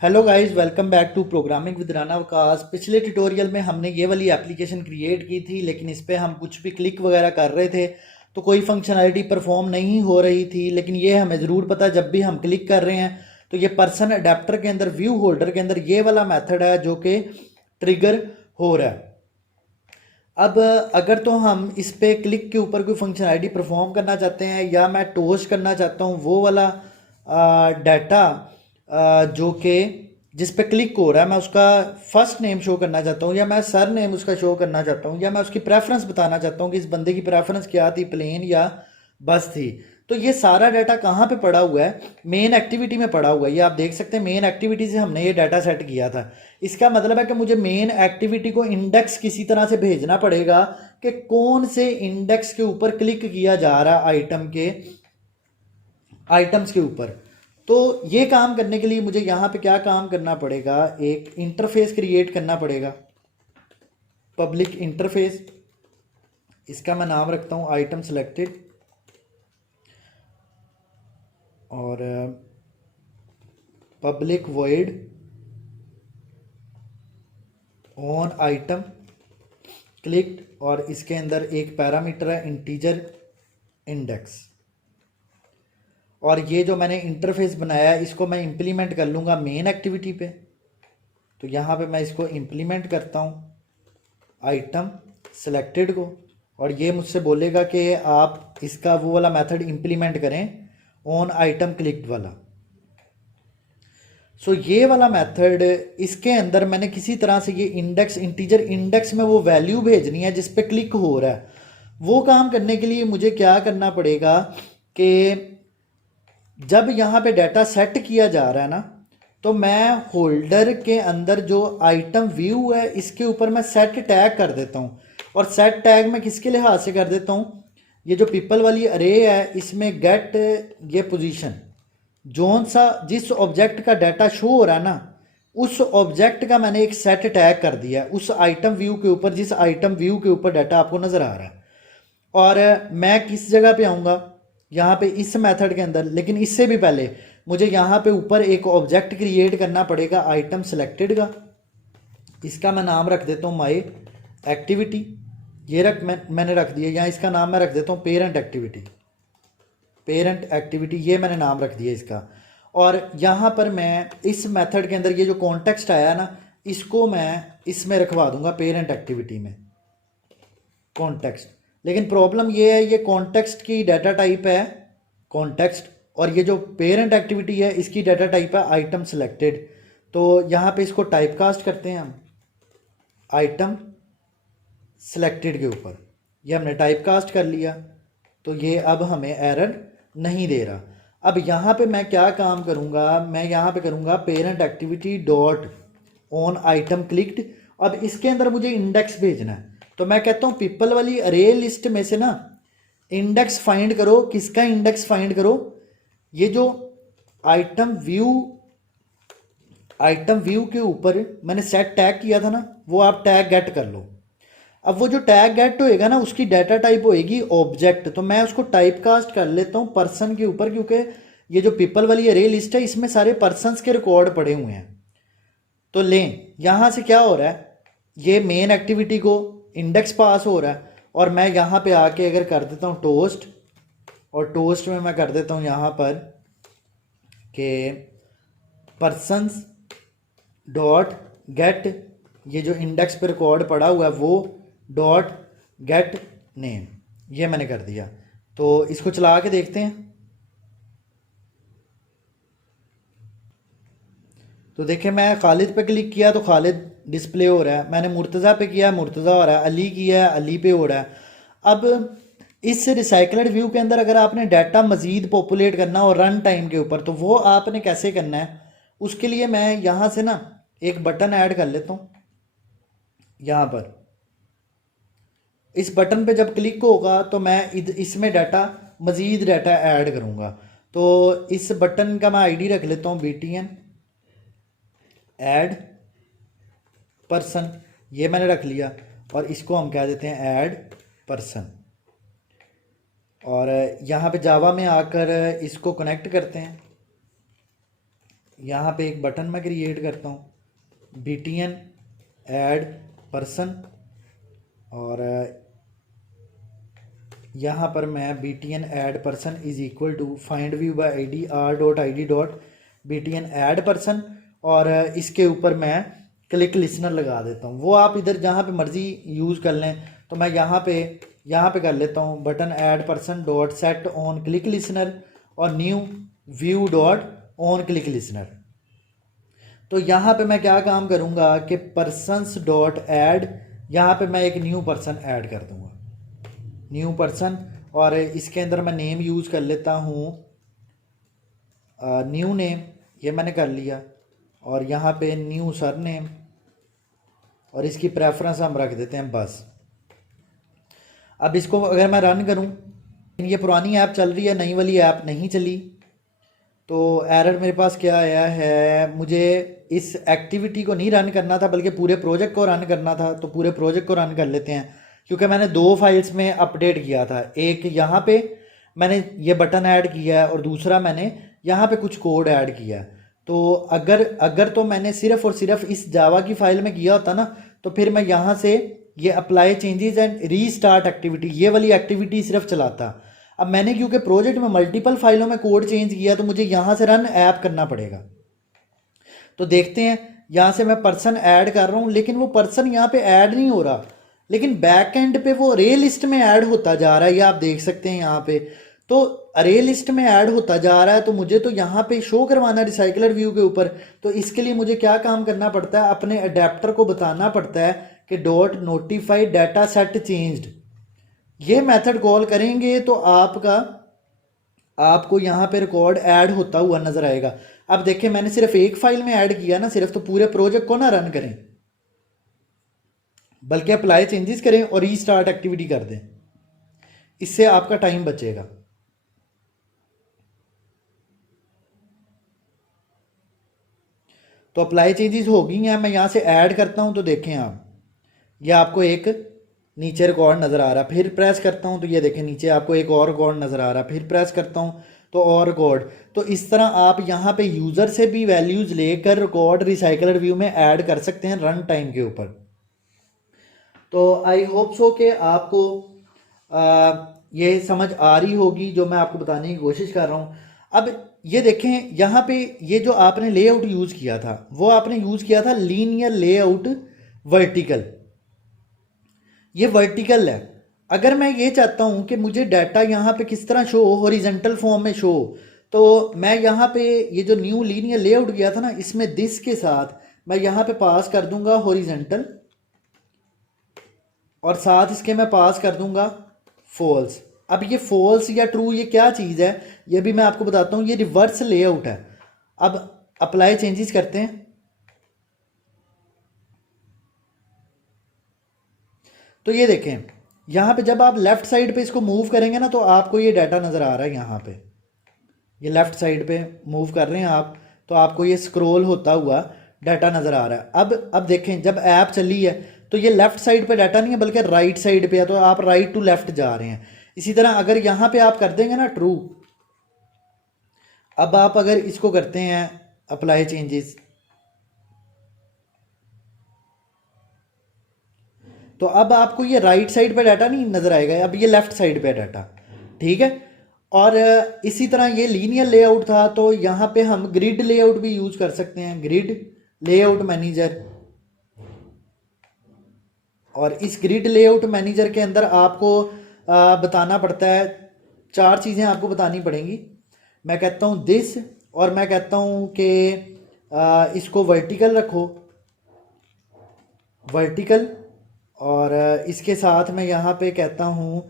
Hello guys, welcome back to programming with Rana Waqas. पिछले tutorial में हमने ये वाली एप्लीकेशन क्रिएट की थी, लेकिन इस पर हम कुछ भी क्लिक वगैरह कर रहे थे तो कोई फंक्शनैलिटी परफॉर्म नहीं हो रही थी। लेकिन ये हमें ज़रूर पता, जब भी हम क्लिक कर रहे हैं तो ये पर्सन अडेप्टर के अंदर, व्यू होल्डर के अंदर ये वाला मेथड है जो कि ट्रिगर हो रहा है। अब अगर तो हम इस पे क्लिक के ऊपर कोई फंक्शनैलिटी परफॉर्म करना चाहते हैं, या मैं टोस्ट करना चाहता हूँ वो वाला डाटा जो कि जिस पे क्लिक हो रहा है, मैं उसका फर्स्ट नेम शो करना चाहता हूँ, या मैं सर नेम उसका शो करना चाहता हूँ, या मैं उसकी प्रेफरेंस बताना चाहता हूँ कि इस बंदे की प्रेफरेंस क्या थी, प्लेन या बस थी। तो ये सारा डाटा कहाँ पे पड़ा हुआ है? मेन एक्टिविटी में पड़ा हुआ है। ये आप देख सकते हैं, मेन एक्टिविटी से हमने ये डाटा सेट किया था। इसका मतलब है कि मुझे मेन एक्टिविटी को इंडेक्स किसी तरह से भेजना पड़ेगा कि कौन से इंडेक्स के ऊपर क्लिक किया जा रहा है आइटम्स के ऊपर। तो ये काम करने के लिए मुझे यहाँ पे क्या काम करना पड़ेगा? एक इंटरफेस क्रिएट करना पड़ेगा, पब्लिक इंटरफेस। इसका मैं नाम रखता हूँ आइटम सेलेक्टेड, और public void on item clicked, और इसके अंदर एक पैरामीटर है इंटीजर इंडेक्स। और ये जो मैंने इंटरफेस बनाया है इसको मैं इंप्लीमेंट कर लूँगा मेन एक्टिविटी पे। तो यहाँ पे मैं इसको इंप्लीमेंट करता हूँ आइटम सेलेक्टेड को, और ये मुझसे बोलेगा कि आप इसका वो वाला मेथड इंप्लीमेंट करें, ऑन आइटम क्लिक्ड वाला। सो ये वाला मेथड, इसके अंदर मैंने किसी तरह से ये इंडेक्स, इंटीजर इंडेक्स में वो वैल्यू भेजनी है जिस पे क्लिक हो रहा है। वो काम करने के लिए मुझे क्या करना पड़ेगा कि जब यहाँ पे डाटा सेट किया जा रहा है ना, तो मैं होल्डर के अंदर जो आइटम व्यू है इसके ऊपर मैं सेट टैग कर देता हूँ। और सेट टैग मैं किसके लिहाज से कर देता हूँ? ये जो पीपल वाली अरे है इसमें गेट ये पोजीशन, जोन सा जिस ऑब्जेक्ट का डाटा शो हो रहा है ना, उस ऑब्जेक्ट का मैंने एक सेट टैग कर दिया है उस आइटम व्यू के ऊपर, जिस आइटम व्यू के ऊपर डाटा आपको नज़र आ रहा है। और मैं किस जगह पे आऊँगा? यहाँ पे इस मेथड के अंदर। लेकिन इससे भी पहले मुझे यहाँ पे ऊपर एक ऑब्जेक्ट क्रिएट करना पड़ेगा आइटम सेलेक्टेड का। इसका मैं नाम रख देता हूँ माई एक्टिविटी। ये मैंने रख दिया। यहाँ इसका नाम मैं रख देता हूँ पेरेंट एक्टिविटी। पेरेंट एक्टिविटी ये मैंने नाम रख दिया इसका। और यहाँ पर मैं इस मेथड के अंदर ये जो कॉन्टेक्स्ट आया ना, इसको मैं इसमें रखवा दूंगा पेरेंट एक्टिविटी में, कॉन्टेक्स्ट। लेकिन प्रॉब्लम ये है, ये कॉन्टेक्स्ट की डाटा टाइप है कॉन्टेक्स्ट, और ये जो पेरेंट एक्टिविटी है इसकी डाटा टाइप है आइटम सेलेक्टेड। तो यहाँ पे इसको टाइप कास्ट करते हैं हम आइटम सेलेक्टेड के ऊपर। ये हमने टाइप कास्ट कर लिया, तो ये अब हमें एरर नहीं दे रहा। अब यहाँ पे मैं क्या काम करूँगा? मैं यहाँ पे करूँगा parent activity dot on item clicked. अब इसके अंदर मुझे इंडेक्स भेजना है, तो मैं कहता हूँ पीपल वाली अरे लिस्ट में से ना इंडेक्स फाइंड करो। किसका इंडेक्स फाइंड करो? ये जो आइटम व्यू के ऊपर मैंने सेट टैग किया था ना, वो आप टैग गेट कर लो। अब वो जो टैग गेट होएगा ना, उसकी डाटा टाइप होएगी ऑब्जेक्ट। तो मैं उसको टाइप कास्ट कर लेता हूँ पर्सन के ऊपर, क्योंकि ये जो पीपल वाली अरे लिस्ट है इसमें सारे पर्सनस के रिकॉर्ड पड़े हुए हैं। तो लें, यहाँ से क्या हो रहा है, ये मेन एक्टिविटी को इंडेक्स पास हो रहा है, और मैं यहाँ पे आके अगर कर देता हूँ टोस्ट, और टोस्ट में मैं कर देता हूँ यहाँ पर कि पर्सनस डॉट गेट, ये जो इंडेक्स पे रिकॉर्ड पड़ा हुआ है वो डॉट गेट नेम, ये मैंने कर दिया। तो इसको चला के देखते हैं। तो देखिए, मैं खालिद पे क्लिक किया तो खालिद डिस्प्ले हो रहा है, मैंने मुर्तज़ा पे किया मुर्तज़ा हो रहा है, अली किया है अली पे हो रहा है। अब इस रिसाइकल्ड व्यू के अंदर अगर आपने डाटा मज़ीद पॉपुलेट करना हो रन टाइम के ऊपर, तो वो आपने कैसे करना है? उसके लिए मैं यहाँ से ना एक बटन ऐड कर लेता हूँ। यहाँ पर इस बटन पे जब क्लिक होगा तो मैं इसमें डाटा, मज़ीद डाटा ऐड करूँगा। तो इस बटन का मैं आईडी रख लेता हूँ BTN ऐड पर्सन, ये मैंने रख लिया। और इसको हम कह देते हैं ऐड पर्सन। और यहाँ पे जावा में आकर इसको कनेक्ट करते हैं। यहाँ पे एक बटन मैं क्रिएट करता हूँ, BTN ऐड पर्सन, और यहाँ पर मैं BTN add person is equal to find view by ID r.id.btn add person, और इसके ऊपर मैं क्लिक लिसनर लगा देता हूँ। वो आप इधर जहाँ पे मर्जी यूज़ कर लें। तो मैं यहाँ पे कर लेता हूँ button add person dot set on click listener और new view dot on click listener. तो यहाँ पे मैं क्या काम करूँगा कि पर्सनस डॉट ऐड, यहाँ पे मैं एक न्यू पर्सन ऐड कर दूँगा, न्यू पर्सन, और इसके अंदर मैं नेम यूज़ कर लेता हूँ न्यू नेम, ये मैंने कर लिया, और यहाँ पे न्यू सर नेम, और इसकी प्रेफरेंस हम रख देते हैं बस। अब इसको अगर मैं रन करूँ, ये पुरानी ऐप चल रही है, नई वाली ऐप नहीं चली, तो एरर मेरे पास क्या आया है, मुझे इस एक्टिविटी को नहीं रन करना था बल्कि पूरे प्रोजेक्ट को रन करना था। तो पूरे प्रोजेक्ट को रन कर लेते हैं, क्योंकि मैंने 2 फाइल्स में अपडेट किया था। एक यहाँ पे मैंने ये बटन ऐड किया है और दूसरा मैंने यहाँ पे कुछ कोड ऐड किया है। तो अगर तो मैंने सिर्फ और सिर्फ इस जावा की फाइल में किया होता ना, तो फिर मैं यहाँ से ये apply changes and restart activity, ये वाली एक्टिविटी सिर्फ चलाता। अब मैंने क्योंकि प्रोजेक्ट में मल्टीपल फाइलों में कोड चेंज किया, तो मुझे यहाँ से रन ऐप करना पड़ेगा। तो देखते हैं, यहाँ से मैं पर्सन ऐड कर रहा हूँ, लेकिन वो पर्सन यहाँ पे ऐड नहीं हो रहा, लेकिन बैक एंड पे वो अरे लिस्ट में ऐड होता जा रहा है। ये आप देख सकते हैं यहाँ पे, तो अरे लिस्ट में ऐड होता जा रहा है। तो मुझे तो यहाँ पे शो करवाना है रिसाइकलर व्यू के ऊपर। तो इसके लिए मुझे क्या काम करना पड़ता है, अपने अडेप्टर को बताना पड़ता है कि dot notify data set changed, ये मेथड कॉल करेंगे तो आपको यहाँ पे रिकॉर्ड ऐड होता हुआ नजर आएगा। अब देखिए, मैंने सिर्फ एक फाइल में ऐड किया ना सिर्फ, तो पूरे प्रोजेक्ट को ना रन करें, बल्कि अप्लाई चेंजेस करें और रीस्टार्ट एक्टिविटी कर दें, इससे आपका टाइम बचेगा। तो अप्लाई चेंजेस हो गई हैं, मैं यहाँ से ऐड करता हूँ, तो देखें आप, ये आपको एक नीचे रिकॉर्ड नज़र आ रहा है। फिर प्रेस करता हूँ तो ये देखें नीचे आपको एक और रिकॉर्ड नज़र आ रहा है। फिर प्रेस करता हूँ तो और रिकॉर्ड। तो इस तरह आप यहाँ पे यूज़र से भी वैल्यूज़ लेकर रिकॉर्ड रिसाइकलर व्यू में ऐड कर सकते हैं रन टाइम के ऊपर। तो आई होप सो कि आपको ये समझ आ रही होगी जो मैं आपको बताने की कोशिश कर रहा हूँ। अब ये देखें, यहाँ पे ये जो आपने लेआउट यूज़ किया था, वो आपने यूज़ किया था लीनियर लेआउट वर्टिकल, ये वर्टिकल है। अगर मैं ये चाहता हूँ कि मुझे डाटा यहाँ पे किस तरह शो हो, हॉरिजेंटल फॉर्म में शो, तो मैं यहाँ पे ये जो न्यू लीनियर लेआउट किया था ना, इसमें दिस के साथ मैं यहाँ पे पास कर दूंगा हॉरिजेंटल, और साथ इसके मैं पास कर दूंगा फॉल्स। अब ये फॉल्स या ट्रू ये क्या चीज़ है, ये भी मैं आपको बताता हूँ। ये रिवर्स लेआउट है। अब अप्लाई चेंजेस करते हैं, तो ये देखें यहाँ पे जब आप लेफ्ट साइड पे इसको मूव करेंगे ना, तो आपको ये डाटा नज़र आ रहा है। यहाँ पे ये लेफ्ट साइड पे मूव कर रहे हैं आप, तो आपको ये स्क्रॉल होता हुआ डाटा नज़र आ रहा है। अब देखें, जब ऐप चली है तो ये लेफ्ट साइड पे डाटा नहीं है बल्कि राइट साइड पे है, तो आप राइट टू लेफ्ट जा रहे हैं। इसी तरह अगर यहाँ पे आप कर देंगे ना ट्रू, अब आप अगर इसको करते हैं अप्लाई चेंजेस, तो अब आपको ये राइट साइड पे डाटा नहीं नज़र आएगा, अब ये लेफ्ट साइड पे डाटा, ठीक है। और इसी तरह ये लीनियर लेआउट था, तो यहाँ पे हम ग्रिड लेआउट भी यूज कर सकते हैं, ग्रिड लेआउट मैनेजर। और इस ग्रिड लेआउट मैनेजर के अंदर आपको बताना पड़ता है, 4 चीज़ें आपको बतानी पड़ेंगी। मैं कहता हूँ दिस, और मैं कहता हूँ कि इसको वर्टिकल रखो, वर्टिकल। और इसके साथ मैं यहाँ पे कहता हूँ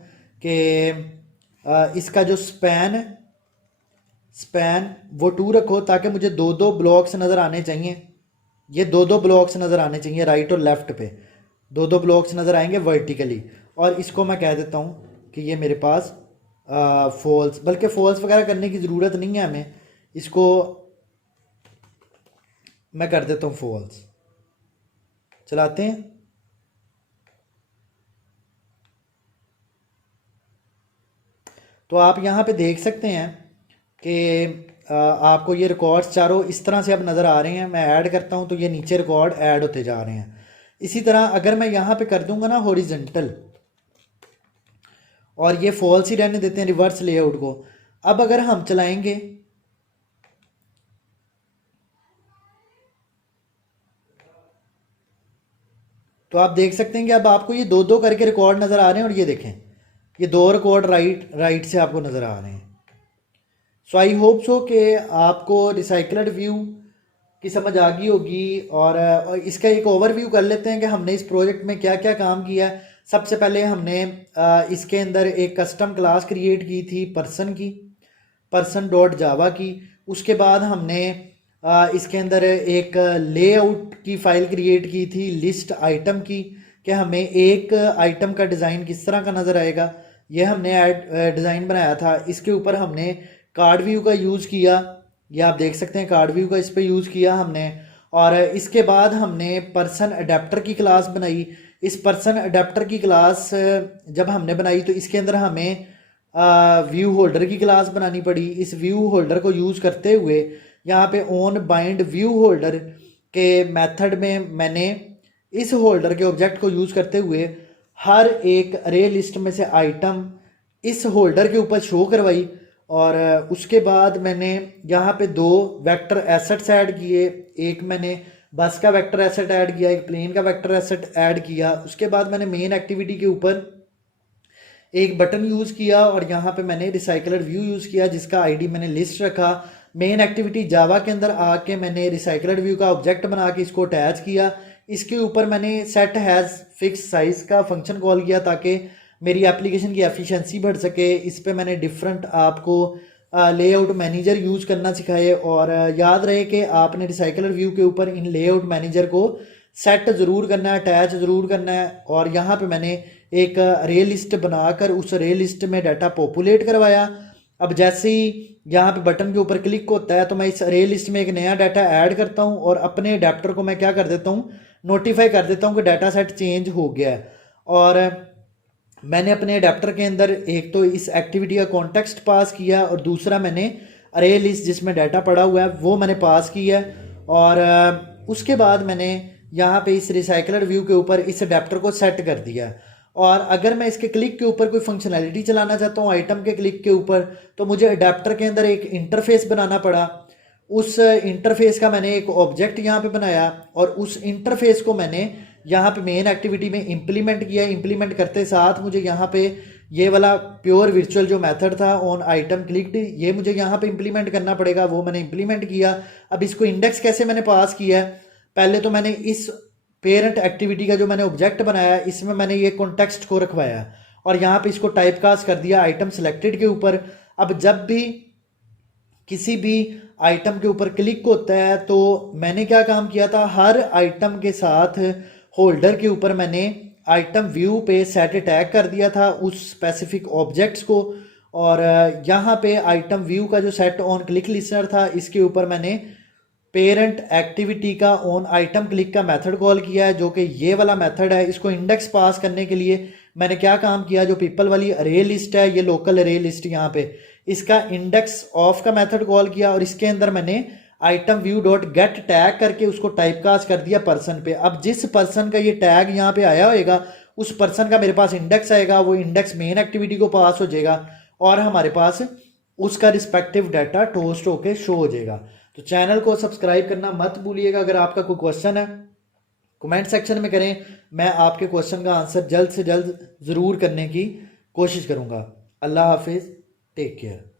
कि इसका जो स्पैन वो 2 रखो, ताकि मुझे 2-2 ब्लॉक्स नज़र आने चाहिए। ये 2-2 ब्लॉक्स नज़र आने चाहिए राइट और लेफ्ट पे, 2-2 ब्लॉक्स नज़र आएंगे वर्टिकली। और इसको मैं कह देता हूँ कि ये मेरे पास फॉल्स, बल्कि फॉल्स वगैरह करने की ज़रूरत नहीं है हमें, इसको मैं कर देता हूँ फॉल्स। चलाते हैं, तो आप यहाँ पे देख सकते हैं कि आपको ये रिकॉर्ड्स चारों इस तरह से अब नज़र आ रहे हैं। मैं ऐड करता हूँ तो ये नीचे रिकॉर्ड ऐड होते जा रहे हैं। इसी तरह अगर मैं यहाँ पे कर दूंगा ना हॉरिजॉन्टल, और ये फॉल्स ही रहने देते हैं रिवर्स लेआउट को। अब अगर हम चलाएंगे तो आप देख सकते हैं कि अब आपको ये दो दो करके रिकॉर्ड नज़र आ रहे हैं, और ये देखें ये दो रिकॉर्ड राइट से आपको नज़र आ रहे हैं। सो आई होप सो कि आपको रिसाइकल्ड व्यू की समझ आ गई होगी। और इसका एक ओवरव्यू कर लेते हैं कि हमने इस प्रोजेक्ट में क्या क्या काम किया है। सबसे पहले हमने इसके अंदर एक कस्टम क्लास क्रिएट की थी पर्सन की, पर्सन डॉट जावा की। उसके बाद हमने इसके अंदर एक लेआउट की फ़ाइल क्रिएट की थी लिस्ट आइटम की, कि हमें एक आइटम का डिज़ाइन किस तरह का नज़र आएगा, यह हमने डिज़ाइन बनाया था। इसके ऊपर हमने कार्ड व्यू का यूज़ किया, ये आप देख सकते हैं कार्ड व्यू का इस पर यूज़ किया हमने। और इसके बाद हमने पर्सन अडेप्टर की क्लास बनाई। इस पर्सन अडेप्टर की क्लास जब हमने बनाई तो इसके अंदर हमें व्यू होल्डर की क्लास बनानी पड़ी। इस व्यू होल्डर को यूज़ करते हुए यहाँ पे ऑन बाइंड व्यू होल्डर के मेथड में मैंने इस होल्डर के ऑब्जेक्ट को यूज़ करते हुए हर एक अरे लिस्ट में से आइटम इस होल्डर के ऊपर शो करवाई। और उसके बाद मैंने यहाँ पे दो वेक्टर एसेट्स ऐड किए, एक मैंने बस का वेक्टर एसेट ऐड किया, एक प्लेन का वेक्टर एसेट ऐड किया। उसके बाद मैंने मेन एक्टिविटी के ऊपर एक बटन यूज़ किया, और यहाँ पे मैंने रिसाइकलर व्यू यूज़ किया जिसका आईडी मैंने लिस्ट रखा। मेन एक्टिविटी जावा के अंदर आके मैंने रिसाइकलर व्यू का ऑब्जेक्ट बना के इसको अटैच किया। इसके ऊपर मैंने सेट हैज़ फिक्स साइज़ का फंक्शन कॉल किया ताकि मेरी एप्लीकेशन की एफिशिएंसी बढ़ सके। इस पे मैंने डिफरेंट आपको लेआउट मैनेजर यूज़ करना सिखाए। और याद रहे कि आपने रिसाइकलर व्यू के ऊपर इन लेआउट मैनेजर को सेट ज़रूर करना है, अटैच ज़रूर करना है। और यहाँ पे मैंने एक रे लिस्ट बनाकर उस रे लिस्ट में डाटा पॉपुलेट करवाया। अब जैसे ही यहाँ पे बटन के ऊपर क्लिक होता है तो मैं इस रे लिस्ट में एक नया डाटा ऐड करता हूँ, और अपने अडेप्टर को मैं क्या कर देता हूँ, नोटिफाई कर देता हूँ कि डाटा सेट चेंज हो गया है। और मैंने अपने अडेप्टर के अंदर एक तो इस एक्टिविटी का कॉन्टेक्स्ट पास किया, और दूसरा मैंने अरे लिस्ट जिसमें डाटा पड़ा हुआ है वो मैंने पास किया है। और उसके बाद मैंने यहाँ पे इस रिसाइकलर व्यू के ऊपर इस अडेप्टर को सेट कर दिया। और अगर मैं इसके क्लिक के ऊपर कोई फंक्शनैलिटी चलाना चाहता हूँ आइटम के क्लिक के ऊपर, तो मुझे अडेप्टर के अंदर एक इंटरफेस बनाना पड़ा। उस इंटरफेस का मैंने एक ऑब्जेक्ट यहाँ पे बनाया, और उस इंटरफेस को मैंने यहाँ पे मेन एक्टिविटी में इम्प्लीमेंट किया। इम्प्लीमेंट करते साथ मुझे यहाँ पे ये वाला प्योर वर्चुअल जो मेथड था ऑन आइटम क्लिक्ड, ये मुझे यहाँ पे इम्प्लीमेंट करना पड़ेगा, वो मैंने इम्प्लीमेंट किया। अब इसको इंडेक्स कैसे मैंने पास किया है, पहले तो मैंने इस पेरेंट एक्टिविटी का जो मैंने ऑब्जेक्ट बनाया है इसमें मैंने ये कॉन्टेक्स्ट को रखवाया, और यहाँ पे इसको टाइप कास्ट कर दिया आइटम सेलेक्टेड के ऊपर। अब जब भी किसी भी आइटम के ऊपर क्लिक होता है तो मैंने क्या काम किया था, हर आइटम के साथ होल्डर के ऊपर मैंने आइटम व्यू पे सेट टैग कर दिया था उस स्पेसिफिक ऑब्जेक्ट्स को। और यहाँ पे आइटम व्यू का जो सेट ऑन क्लिक लिस्नर था इसके ऊपर मैंने पेरेंट एक्टिविटी का ऑन आइटम क्लिक का मेथड कॉल किया है, जो कि ये वाला मेथड है। इसको इंडेक्स पास करने के लिए मैंने क्या काम किया, जो पीपल वाली अरे लिस्ट है, ये लोकल अरे लिस्ट यहाँ पे, इसका इंडेक्स ऑफ का मेथड कॉल किया, और इसके अंदर मैंने item view dot gate tag करके उसको टाइप कास्ट कर दिया पर्सन पे। अब जिस पर्सन का ये टैग यहाँ पे आया होएगा उस पर्सन का मेरे पास इंडेक्स आएगा, वो इंडेक्स मेन एक्टिविटी को पास हो जाएगा, और हमारे पास उसका रिस्पेक्टिव डाटा टोस्ट होके शो हो जाएगा। तो चैनल को सब्सक्राइब करना मत भूलिएगा। अगर आपका कोई क्वेश्चन है कमेंट सेक्शन में करें, मैं आपके क्वेश्चन का आंसर जल्द से जल्द ज़रूर करने की कोशिश करूँगा। अल्लाह हाफिज़, टेक केयर।